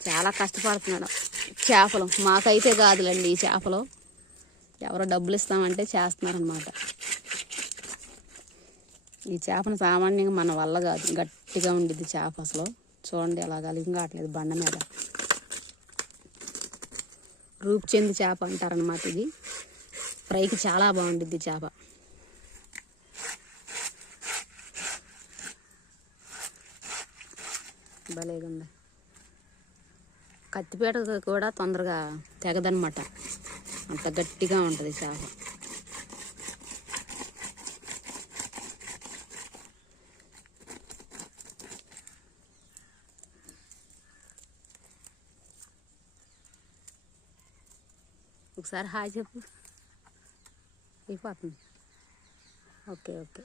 చాలా కష్టపడుతున్నాడు. చేపలు మాకైతే కాదులేండి, ఈ చేపలు ఎవరో డబ్బులు ఇస్తామంటే చేస్తున్నారనమాట. ఈ చేపను సామాన్యంగా మన వల్ల కాదు, గట్టిగా ఉండిద్ది చేప. అసలు చూడండి ఎలా కలిగి కావట్లేదు బండ మీద. రూపుచెంది చేప అంటారనమాట. ఇది ఫ్రైకి చాలా బాగుండిద్ది చేప. భలేగుంది. కత్తిపీట కూడా తొందరగా తెగదనమాట, అంత గట్టిగా ఉంటుంది చేప. ఒకసారి హాయ్ చెప్పు. అయిపోతుంది. Okay okay.